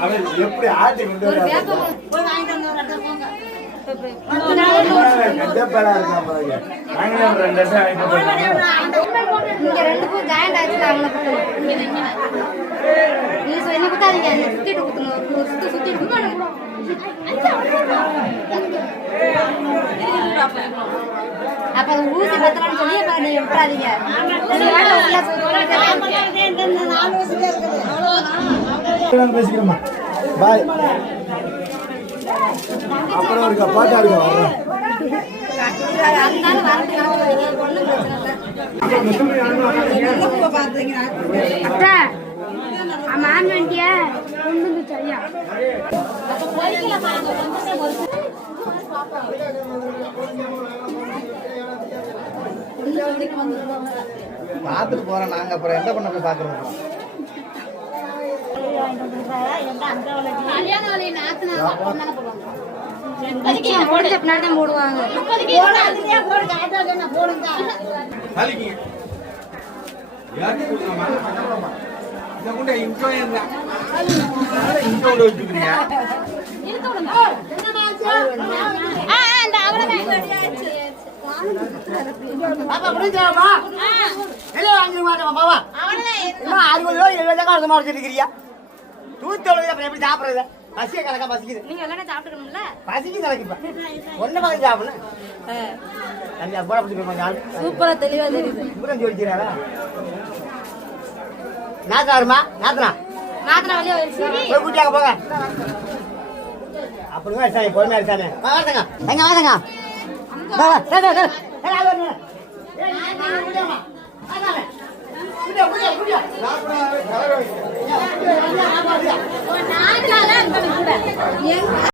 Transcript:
அவர் எப்படி ஆட்டி கொண்டு அப்ப ஊசி பத்தலாம்னு சொல்லி அப்ப நீங்க விட்டுறாதீங்க. பேசிக்கிறோமா பாய். அப்புறம் இருக்கா பாட்டா இருக்கா பார்த்துட்டு போறோம் நாங்க. அப்புறம் எந்த பண்ண போய் பாக்குறோம்? பின்னாடி மூடுவாங்க. சூப்பரா தெளிவா தெரியுது. போங்க அப்படிங்க பொறுமையா இருக்கானே.